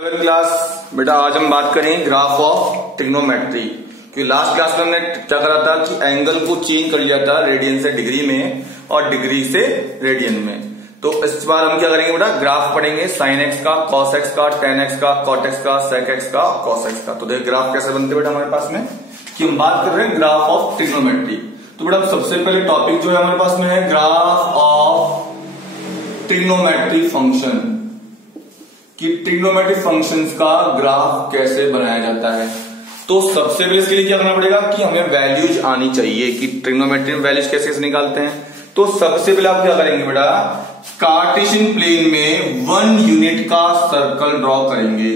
Class बेटा आज हम बात करेंगे ग्राफ ऑफ ट्रिग्नोमेट्री। क्योंकि लास्ट क्लास में हमने क्या करा था कि एंगल को चेंज कर लिया था रेडियन से डिग्री में और डिग्री से रेडियन में। तो इस बार हम क्या करेंगे बेटा, ग्राफ पढ़ेंगे साइन एक्स का, कॉस एक्स का, टेन एक्स का, कॉट एक्स का, सेक एक्स का, कॉस एक्स का। तो देख ग्राफ कैसे बनते बेटा हमारे पास में कि हम बात कर रहे हैं ग्राफ ऑफ ट्रिग्नोमेट्री। तो बेटा सबसे पहले टॉपिक जो है हमारे पास में है ग्राफ ऑफ ट्रिग्नोमेट्री फंक्शन, कि ट्रिग्नोमेट्रिक फंक्शंस का ग्राफ कैसे बनाया जाता है। तो सबसे पहले इसके लिए क्या करना पड़ेगा कि हमें वैल्यूज आनी चाहिए कि ट्रिग्नोमेट्री में वैल्यूज कैसे कैसे निकालते हैं। तो सबसे पहले आप क्या करेंगे बेटा, कार्टेशियन प्लेन में 1 यूनिट का सर्कल ड्रॉ करेंगे।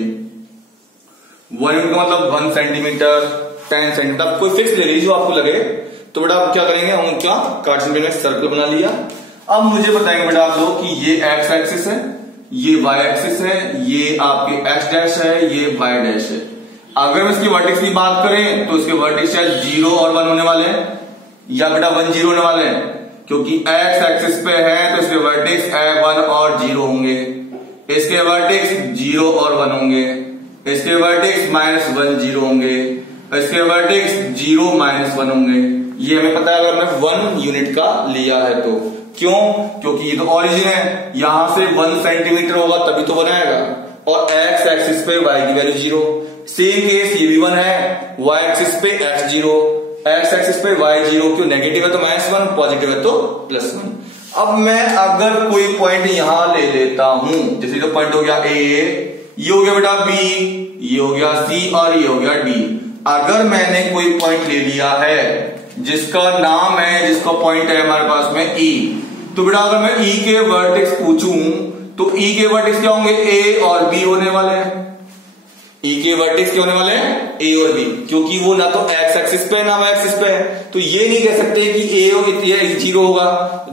1 यूनिट का मतलब 1 सेंटीमीटर, 10 सेंटीमीटर, कोई फिक्स ले लीजिए जो आपको लगे। तो बेटा आप क्या करेंगे, हम क्या कार्टेशियन प्लेन में सर्कल बना लिया। अब मुझे बताएंगे बेटा आप लोग कि ये एक्स एक्सिस है, ये y एक्सिस है, ये आपके x डैश है, ये y डैश है। अगर हम इसकी वर्टेक्स की बात करें तो इसके वर्टेक्स शायद 0 और 1 होने वाले हैं, या बेटा 1 0 होने वाले हैं, क्योंकि x एक्सिस पे है तो इसके वर्टेक्स 1 और 0 होंगे, इसके वर्टेक्स 0 और 1 होंगे, इसके वर्टेक्स -1 0 होंगे, इसके वर्टेक्स 0 -1 होंगे। ये हमें पता है अगर हमने 1 यूनिट का लिया है तो। क्यों? क्योंकि ये तो ऑरिजिन है, यहां से 1 सेंटीमीटर होगा तभी तो बनाएगा, और x एक्सिस पे y की वैल्यू 0। सेम केस ये भी 1 है, y एक्सिस पे x 0, x एक्सिस पे y 0। क्यों? नेगेटिव है तो -1, पॉजिटिव है तो +1। अब मैं अगर कोई पॉइंट यहां ले लेता हूं, जैसे जो पॉइंट हो गया A, ये हो गया बेटा B, ये हो गया C और ये हो गया D। अगर मैंने कोई पॉइंट ले लिया है जिसका नाम है, जिसका पॉइंट है हमारे पास में E, तो बेटा अगर मैं E के वर्टेक्स पूछूं तो E के वर्टेक्स क्या होंगे, A और B होने वाले हैं। E के वर्टेक्स क्या होने वाले हैं, A और B, क्योंकि वो ना तो x एक्सिस पे ना y एक्सिस पे है। तो ये नहीं कह सकते कि A और 0 होगा,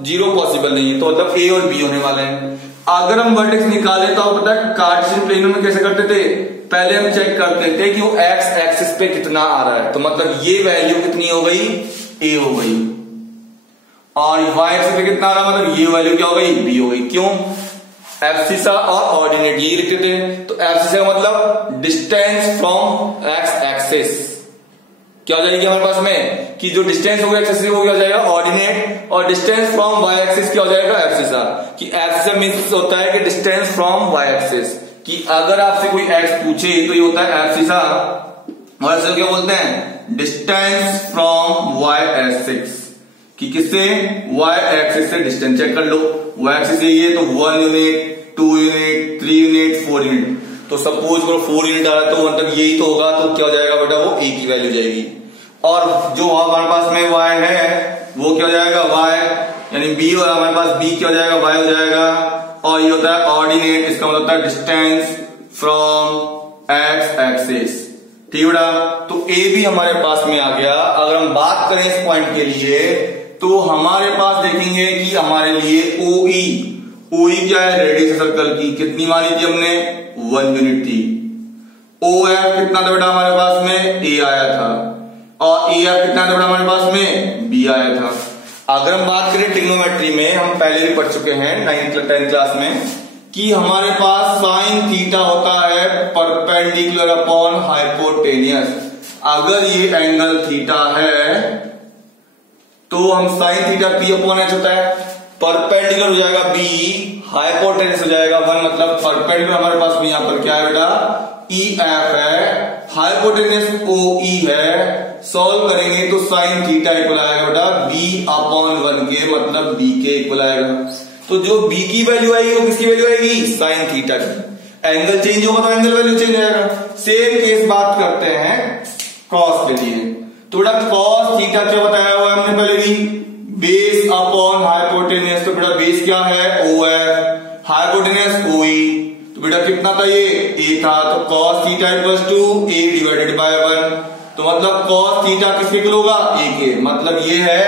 0 पॉसिबल नहीं है, तो मतलब A और B होने वाले हैं। अगर हम वर्टेक्स निकाले तो पता है कार्टेशियन प्लेन में कैसे करते थे, पहले हम चेक करते थे कि वो x एक्सिस पे कितना आ रहा है, तो मतलब ये वैल्यू कितनी हो गई, A हो गई, और y एक्सिस पे कितना आ रहा है, मतलब ये वैल्यू क्या हो गई, B हो गई। क्यों? एब्सिसा और ऑर्डिनेट ये लिखते थे, तो एब्सिसा का मतलब डिस्टेंस फ्रॉम x एक्सिस क्या हो जाएगी हमारे पास में, कि जो डिस्टेंस हो गया एक्सिस वो क्या हो जाएगा ऑर्डिनेट, और डिस्टेंस फ्रॉम y एक्सिस क्या हो जाएगा एब्सिसा। कि एब्सिसा मींस होता है कि डिस्टेंस फ्रॉम y एक्सिस, कि अगर आपसे कोई x पूछे तो ये होता है एब्सिसा, और ऐसे क्या बोलते हैं डिस्टेंस फ्रॉम y एक्सिस, कि किससे, y एक्सिस से डिस्टेंस चेक कर लो। y एक्सिस ये तो 1 यूनिट, 2 यूनिट, 3 यूनिट, 4 यूनिट। तो सपोज करो 4 यूनिट आ रहा है तो मतलब यही तो होगा, तो क्या हो जाएगा बेटा, वो a की वैल्यू जाएगी। और जो हमारे पास में y है वो क्या हो जाएगा, y यानी b, और हमारे पास b क्या हो जाएगा, y हो जाएगा। और ये होता है ऑर्डिनेट, इसका मतलब होता है डिस्टेंस फ्रॉम x एक्सिस। ठीक बेटा, तो a भी हमारे पास में आ गया। अगर हम बात करें इस पॉइंट के लिए तो हमारे पास देखेंगे कि हमारे लिए OE क्या है, रेडियस सर्कल की कितनी मानी थी हमने, 1 यूनिट थी। OF कितना था बेटा हमारे पास में, A आया था, और AF कितना था बेटा हमारे पास में, B आया था। अगर हम बात करें ट्रिग्नोमेट्री में, हम पहले भी पढ़ चुके हैं 9th-10th क्लास में, कि हमारे पास साइन थीटा होता है परपेंडिकुलर अपॉन हाइपोटेनियस। अगर ये एंगल थीटा है तो हम sine theta P upon H होता है, परपेंडिकुलर हो जाएगा B, हाइपोटेनियस हो जाएगा 1, मतलब परपेंडिकुलर हमारे पास में यहां पर क्या है बेटा, EF है, हाइपोटेनियस OE है। सॉल्व करेंगे तो साइन थीटा इक्वल आएगा बेटा B अपॉन 1 के, मतलब B के इक्वल आएगा। तो जो B की वैल्यू आएगी वो किसकी वैल्यू आएगी, साइन थीटा की। एंगल चेंज होगा तो एंगल वैल्यू चेंज हो जाएगा। सेम केस बात करते हैं कॉस के लिए। तो बेटा कॉस थीटा क्या बताया हुआ है हमने पहले भी, बेस अपॉन हाइपोटेनियस। तो बेटा बेस क्या है, OF, हाइपोटेनियस OE। तो बेटा कितना था ये, A था, तो cos theta equals to A divided by 1। तो मतलब कॉस थीटा किसके इक्वल होगा, A के। मतलब ये है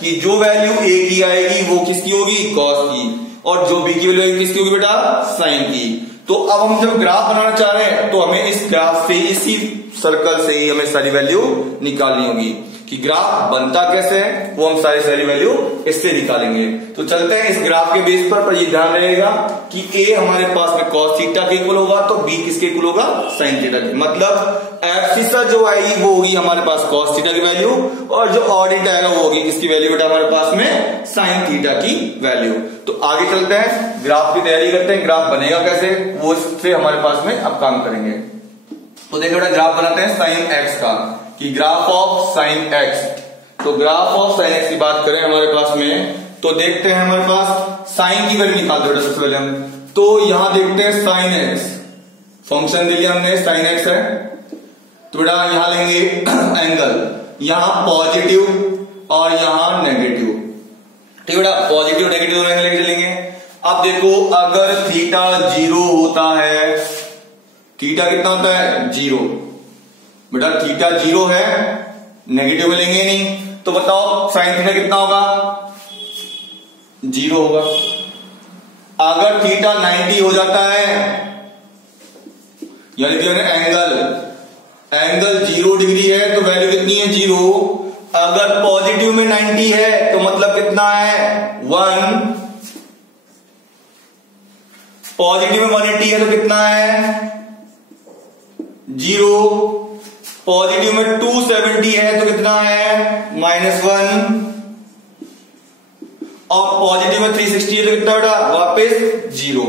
कि जो वैल्यू A की आएगी वो किसकी होगी, कॉस की, और जो B की वैल्यू आएगी किसकी होगी बेटा, साइन की। तो अब हम जब ग्राफ बनाना चाह रहे हैं तो हमें इस ग्राफ से, इसी सर्कल से ही हमें सारी वैल्यू निकालनी होगी। कि ग्राफ बनता कैसे है वो हम सारी वैल्यू इससे निकालेंगे। तो चलते हैं इस ग्राफ के बेस पर ये ध्यान रहेगा कि ए हमारे पास में cos थीटा के इक्वल होगा तो बी किसके इक्वल होगा, sin थीटा के। मतलब एब्सिसा जो आएगी वो होगी हमारे पास cos थीटा की वैल्यू, और जो ऑर्डिनेट आएगा वो होगी किसकी वैल्यू बेटा हमारे पास में sin थीटा की वैल्यू। तो आगे चलते हैं, ग्राफ की तैयारी करते हैं। ग्राफ बनेगा कैसे वो इससे हमारे पास में अब काम करेंगे। तो देखो बेटा ग्राफ बनाते हैं sin x का, कि ग्राफ ऑफ sin x। तो ग्राफ ऑफ sin x की बात करें हमारे पास में, तो देखते हैं हमारे पास sin की वैल्यू निकालते बेटा सबसे पहले हम। तो यहां देखते हैं sin x, फंक्शन दे लिया हमने sin x है। तो बेटा यहां लेंगे एंगल, यहां पॉजिटिव और यहां नेगेटिव, ठीक बेटा, पॉजिटिव नेगेटिव एंगल लेके चलेंगे। अब देखो अगर थीटा 0 होता है, थीटा कितना होता है 0, बेटा थीटा 0 है, नेगेटिव में लेंगे नहीं, तो बताओ साइन थीटा कितना होगा, 0 होगा। अगर थीटा 90 हो जाता है, यानी कि एंगल 0 डिग्री है तो वैल्यू कितनी है 0। अगर पॉजिटिव में 90 है तो मतलब कितना है 1, पॉजिटिव में 180 है तो कितना है 0, पॉजिटिव में 270 है तो कितना है -1, और पॉजिटिव में 360 है तो कितना बेटा वापस 0।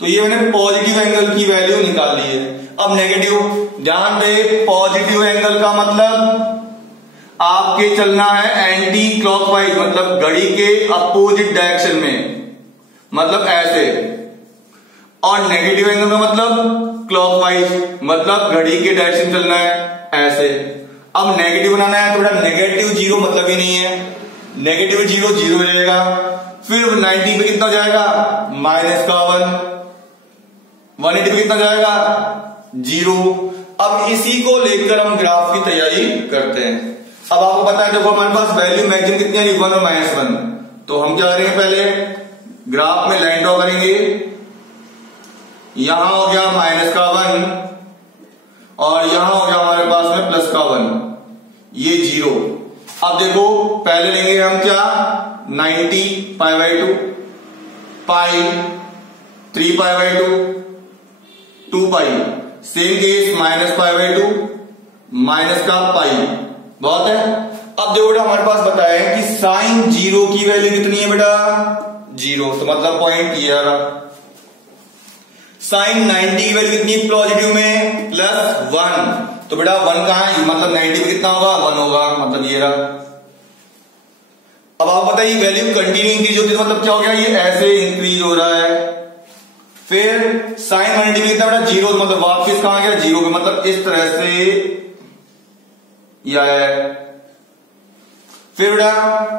तो ये मैंने पॉजिटिव एंगल की वैल्यू निकाल ली है। अब नेगेटिव, ध्यान दे पॉजिटिव एंगल का मतलब आपके चलना है एंटी क्लॉकवाइज, मतलब घड़ी के अपोजिट डायरेक्शन में, मतलब ऐसे। और नेगेटिव एंगल का मतलब क्लॉकवाइज, मतलब घड़ी के डायरेक्शन चलना है ऐसे। अब नेगेटिव बनाना है तो बेटा नेगेटिव 0 मतलब ही नहीं है, नेगेटिव 0 0 हो जाएगा, फिर 90 पे कितना हो जाएगा -1, 180 पे कितना जाएगा 0। अब इसी को लेकर हम ग्राफ की तैयारी करते हैं। अब आपको पता है देखो हमारे पास वैल्यू मैक्सिमम कितनी है 1 और -1, तो हम क्या करेंगे पहले ग्राफ में लाइन ड्रॉ करेंगे। यहां हो गया -1 और यहां हो गया हमारे पास में +1, ये 0। अब देखो पहले लेंगे हम क्या 90 π/2, पाई 3 π/2, 2 पाई, सेम केस -π/2 माइनस का पाई, बहुत है। अब देखो बेटा हमारे पास बताया है कि sin 0 की वैल्यू कितनी है बेटा 0, तो मतलब पॉइंट ये आ रहा। sin 90 की वैल्यू कितनी पॉजिटिव में +1, तो बेटा 1 कहां है, मतलब 90 में कितना होगा 1 होगा, मतलब ये रहा। अब आप बताइए वैल्यू कंटिन्यू इंक्रीज होती है तो मतलब क्या हो गया, ये ऐसे इंक्रीज हो रहा है। फिर sin 180 कितना बेटा 0, मतलब वापस कहां गया 0 के, मतलब इस तरह से यह है। फिर बेटा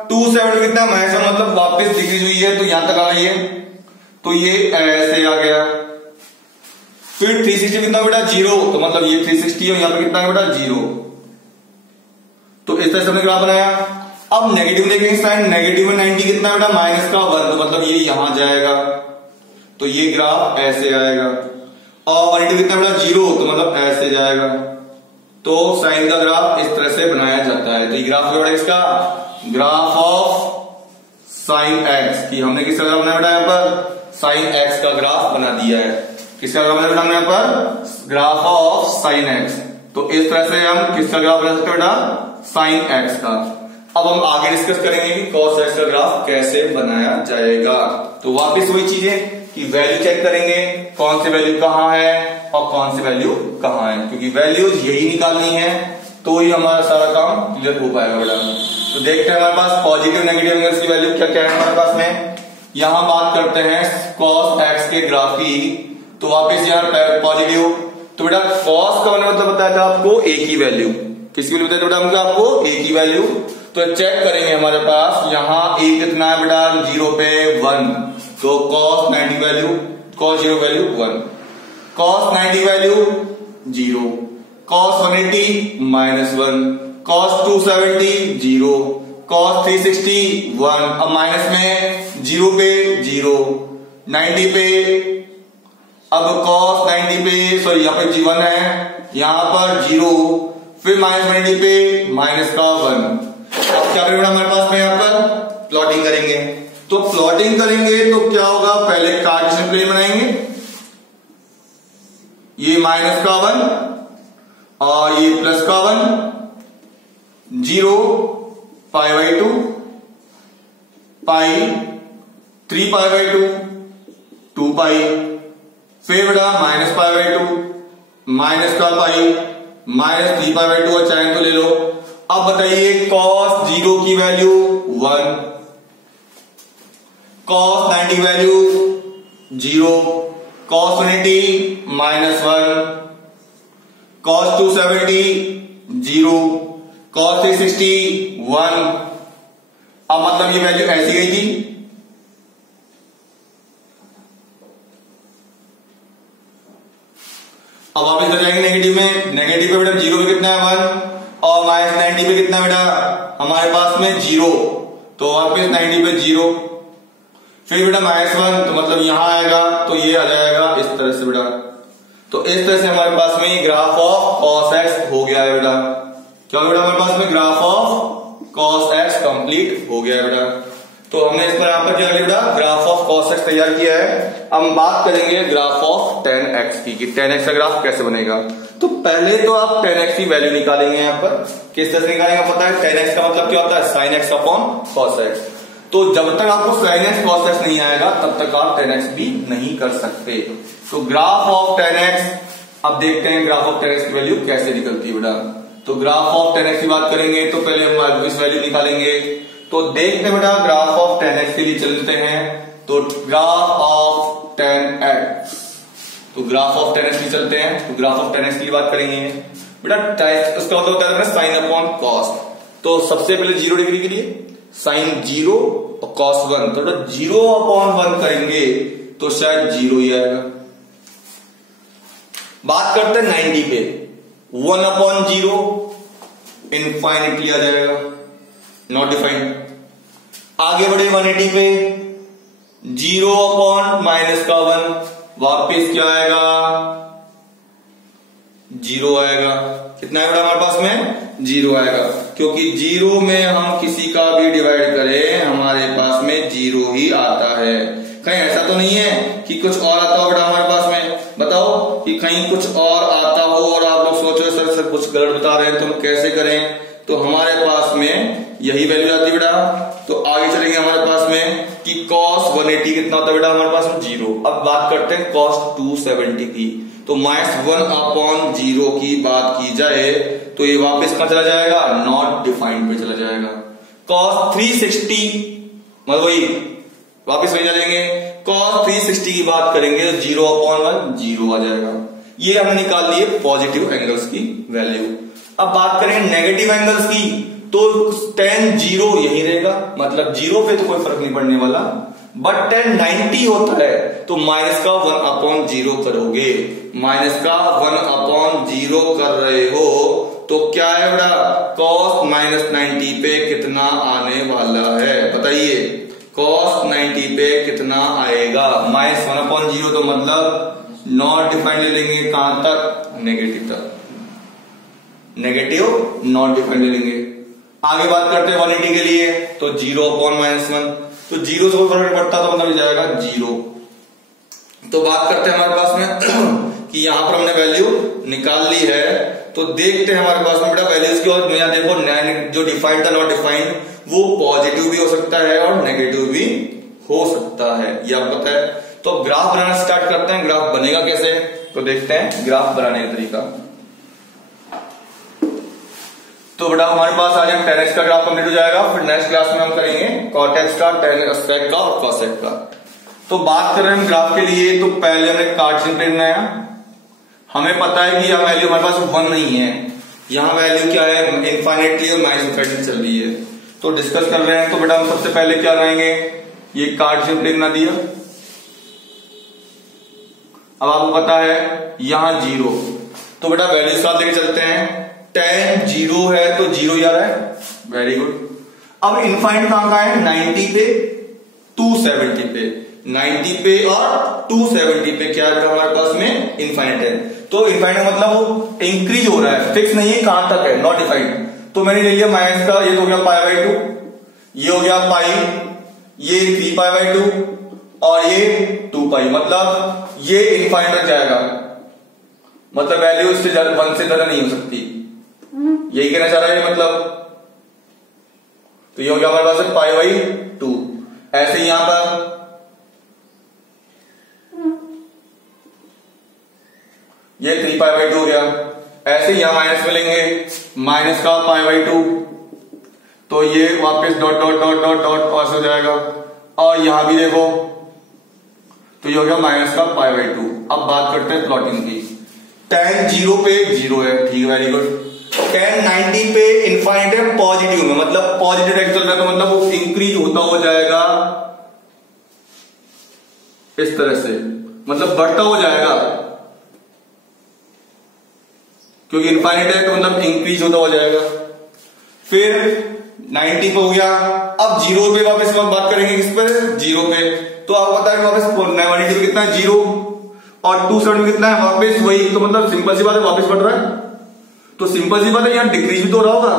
270 कितना -1, मतलब वापस डिक्रीज हुई है तो यहां तक आ गई है, तो ये ऐसे आ गया। फिर 360 कितना बेटा 0, तो मतलब ये 360 है, यहां पर कितना है बेटा 0। तो इस तरह से हमने ग्राफ बनाया। अब नेगेटिव देखेंगे, साइन नेगेटिव में 90 कितना बेटा -1, तो मतलब ये यहां जाएगा, तो ये ग्राफ ऐसे आएगा। और 180 कितना बेटा 0, तो मतलब ऐसे जाएगा। तो साइन का ग्राफ इस तरह से बनाया जाता है। तो ये ग्राफ बेटा इसका ग्राफ ऑफ साइन x, की हमने किसका ग्राफ बनाया बेटा यहां पर साइन x का ग्राफ बना दिया है। किसका ग्राफ बनाया हमने यहां पर ग्राफ ऑफ साइन x। तो इस तरह से हम किसका ग्राफ बना सकते हैं बेटा साइन x का। अब हम आगे डिस्कस करेंगे कि cos x का ग्राफ कैसे बनाया जाएगा। तो वापस वही चीजें कि वैल्यू चेक करेंगे, कौन सी वैल्यू कहां है और कौन सी वैल्यू कहां है, क्योंकि वैल्यूज यही निकालनी है तो ही हमारा सारा काम क्लियर हो पाएगा बेटा। तो देखते हैं हमारे पास पॉजिटिव नेगेटिव एंगल्स की वैल्यू क्या क्या है हमारे पास में। यहां बात करते हैं cos x के ग्राफ की, तो वापस यहाँ पॉजिटिव, तो बेटा cos का मतलब बताया था आपको a की वैल्यू, किसकी वैल्यू बताया था बेटा आपको a की वैल्यू। तो चेक करेंगे हमारे पास यहाँ a कितना है बेटा 0 पे 1, तो cos 90 value cos 0 value 1, cos 90 value 0, cos 180 -1, cos 270 0, cos 360 1, अब माइनस में 0 पे 0, 90 पे अब cos 90 पे सॉरी यहाँ पे G1 है, यहां पर 0, फिर माइनस 180 पे माइनस का 1। अब क्या करेंगे हमारे पास में यहाँ पर प्लॉटिंग करेंगे। तो प्लॉटिंग करेंगे तो क्या होगा, पहले कार्टेशियन प्लेन बनाएंगे, ये माइनस का 1 और ये प्लस का 1, 0 π/2 पाई 3π/2 2π, फिर बेटा माइनस π/2 माइनस का पाई माइनस 3π/2 और चाहे तो ले लो। अब बताइए cos 0 की वैल्यू 1, cos 90 की वैल्यू 0, cos 180 -1, cos 270 0, cos 360 1। अब मतलब ये वैल्यू ऐसी गई थी, अब आप इधर जाएंगे नेगेटिव में, नेगेटिव पे बेटा 0 पे कितना है 1 और माइनस 90 पे कितना है बेटा हमारे पास में 0, तो वापस 90 पे 0, फिर बेटा -1 तो मतलब यहां आएगा तो ये आ जाएगा इस तरह से बेटा। तो इस तरह से हमारे पास में ग्राफ ऑफ cos x हो गया है बेटा। क्या बेटा हमारे पास में graph of cos x complete हो गया है बेटा। तो हमने इस पर यहां पर क्या किया बेटा, ग्राफ ऑफ cos x तैयार किया है। अब हम बात करेंगे ग्राफ ऑफ tan x की, कि tan x का ग्राफ कैसे बनेगा। तो पहले तो आप tan x की वैल्यू निकालेंगे, यहां पर किस तरह से निकालेंगे पता है, tan x का मतलब क्या होता है sin x upon cos x। तो जब तक आपको sin x cos x नहीं आएगा तब तक आप tan x भी नहीं कर सकते। तो ग्राफ ऑफ tan x, अब देखते हैं ग्राफ ऑफ tan x की वैल्यू कैसे निकलती है बेटा। तो ग्राफ ऑफ tan x की बात करेंगे तो पहले हम इस वैल्यू निकालेंगे। तो देखते हैं बेटा ग्राफ ऑफ tan x के लिए चलते हैं। तो ग्राफ ऑफ tan x, तो ग्राफ ऑफ tan x के लिए चलते हैं। तो ग्राफ ऑफ tan x के लिए बात करेंगे बेटा, उसका मतलब होता है साइन अपॉन कॉस। तो सबसे पहले 0 डिग्री के लिए साइन 0 और कॉस 1, तो 0 अपॉन 1 करेंगे तो शायद 0 ही आएगा। बात करते हैं 90 पे, 1 अपॉन 0 इनफाइनिटली आ जाएगा, नॉट डिफाइंड। आगे बढ़े 180 पे 0 अपॉन माइनस का 1, वापिस क्या आएगा 0 आएगा। कितना आएगा हमारे पास में 0 आएगा, क्योंकि 0 में हम किसी का भी डिवाइड करें हमारे पास में 0 ही आता है। कहीं ऐसा तो नहीं है कि कुछ और आता हो बेटा हमारे पास में, बताओ कि कहीं कुछ और आता हो और आप लोग सोचो सर कुछ गलत बता रहे हैं तो हम कैसे करें। तो हमारे पास में यही वैल्यू आती है बेटा। तो आगे चलेंगे हमारे पास में कि cos 180 कितना होता है बेटा हमारे पास में 0। अब बात करते हैं cos 270 की। तो -1 अपॉन 0 की बात की जाए तो ये वापस कहां चला जाएगा, नॉट डिफाइंड पे चला जाएगा। cos 360 मतलब वही वापस वही चलेंगे, cos 360 की बात करेंगे तो 0 अपॉन 1 0 आ जाएगा। ये हमने निकाल लिए पॉजिटिव एंगल्स की वैल्यू। अब बात करेंगे नेगेटिव एंगल्स की, तो tan 0 यही रहेगा, मतलब 0 पे तो कोई फर्क नहीं पड़ने वाला। बट tan 90 होता है तो माइनस का 1 अपॉन 0 करोगे, माइनस का 1 अपॉन 0 कर रहे हो तो क्या है बेटा, cos -90 पे कितना आने वाला है बताइए। cos 90 पे कितना आएगा, -1 अपॉन 0 तो मतलब नॉट डिफाइंड ले लेंगे, कहां तक, नेगेटिव तक, नेगेटिव नॉट डिफाइंड ले लेंगे। आगे बात करते हैं 180 के लिए, तो 0 अपॉन -1, तो 0 से कोई फर्क नहीं पड़ता तो मतलब जाएगा 0। तो बात करते हैं हमारे पास में कि यहां पर हमने वैल्यू निकाल ली है। तो देखते हैं हमारे पास में बेटा वैल्यूज की, और नया देखो जो डिफाइंड था नॉट डिफाइंड वो पॉजिटिव भी हो सकता है और नेगेटिव भी हो सकता है, यह आपको पता है। तो ग्राफ बनाना स्टार्ट करते हैं। ग्राफ बनेगा कैसे, तो देखते हैं ग्राफ बनाने का तरीका। तो बेटा हमारे पास आज tan x का ग्राफ कंप्लीट हो जाएगा, फिर नेक्स्ट क्लास में हम करेंगे cot x का, tan x का और cos x का। तो बात कर रहे हैं हम ग्राफ के लिए, तो पहले हमने कार्टेशियन प्लेन बनाया। हमें पता है कि यह वैल्यू हमारे पास 1 नहीं है, यहां वैल्यू क्या है इनफाइनाइटली और माइनस इनफाइनाइटली चल रही है। तो डिस्कस कर रहे हैं। तो बेटा हम सबसे पहले क्या बनाएंगे, ये कार्टेशियन प्लेन बना दिया। अब आपको पता है यहां 0, तो बेटा वैल्यू साथ लेके चलते हैं। tan 0 है तो 0 ही आ रहा है, वेरी गुड। अब इनफाइनाइट कहां का है, 90 पे 270 पे, 90 पे और 270 पे क्या है हमारे पास में इनफाइनाइट है। तो इनफाइनाइट मतलब वो इंक्रीज हो रहा है, फिक्स नहीं है कहां तक है, नॉट डिफाइंड। तो मैंने ले लिया माइनस का, ये तो हो गया π/2, ये हो गया पाई, ये 3π/2 और ये 2π, मतलब ये इनफाइनाइट तक जाएगा, मतलब वैल्यू इससे 1 से ज्यादा नहीं हो सकती, यही कहना चाह रहा है मतलब। तो ये हो गया हमारे पास π/2। ऐसे ही यहां पर ये 3π/2 हो गया, ऐसे यहां माइनस मिलेंगे, माइनस का π/2, तो ये वापस dot dot dot dot dot pass हो जाएगा, और यहां भी देखो तो ये हो गया माइनस का π/2। अब बात करते हैं प्लॉटिंग की। tan 0 पे 0 है, ठीक है, वेरी गुड। tan 90 पे इनफाइनाइट है पॉजिटिव में, मतलब पॉजिटिव डायरेक्शन चल रहा है, तो मतलब वो इंक्रीज होता हो जाएगा इस तरह से, मतलब बढ़ता हो जाएगा, क्योंकि इनफाइनाइट है तो मतलब इंक्रीज होता हो जाएगा। फिर 90 पे हो गया, अब 0 पे वापस हम बात करेंगे, किस पर, 0 पे। तो आपको पता है वापस 90 पे कितना है 0, और 270 में कितना है वापस वही, तो मतलब सिंपल सी बात है वापस बढ़ रहा है, तो सिंपल सी बात है यहां डिक्रीज भी तो हो रहा होगा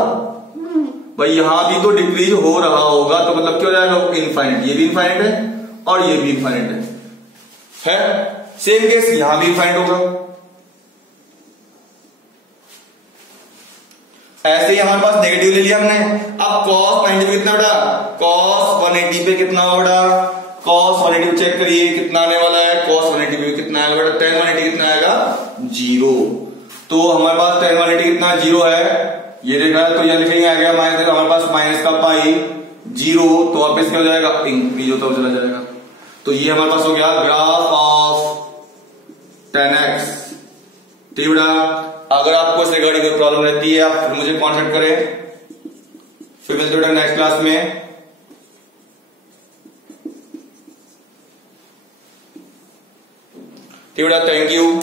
भाई, यहां भी तो डिक्रीज हो रहा होगा, तो मतलब क्या हो जाएगा इनफाइनाइट, ये भी इनफाइनाइट है और ये भी इनफाइनाइट है। सेम केस यहां भी इनफाइनाइट होगा। ऐसे ही हमारे पास नेगेटिव ले लिया हमने। अब cos 90 पे कितना बेटा, cos 180 पे कितना होगा, cos 180 चेक करिए कितना आने वाला है, cos 180 पे कितना आएगा बेटा, tan 180 कितना आएगा 0। तो हमारे पास tan 180 कितना 0 है, ये देखा है, तो यहां लिखेंगे आ गया माइनस, हमारे पास माइनस का पाई 0, तो वापस क्या हो जाएगा इंक्रीज होता हुआ चला जाएगा। तो ये हमारे पास हो गया ग्राफ ऑफ tan x, ठीक बेटा। अगर आपको इस रिगार्डिंग कोई प्रॉब्लम रहती है आप फिर मुझे कांटेक्ट करें, फिर मिलते हैं नेक्स्ट क्लास में। ठीक बेटा, थैंक यू।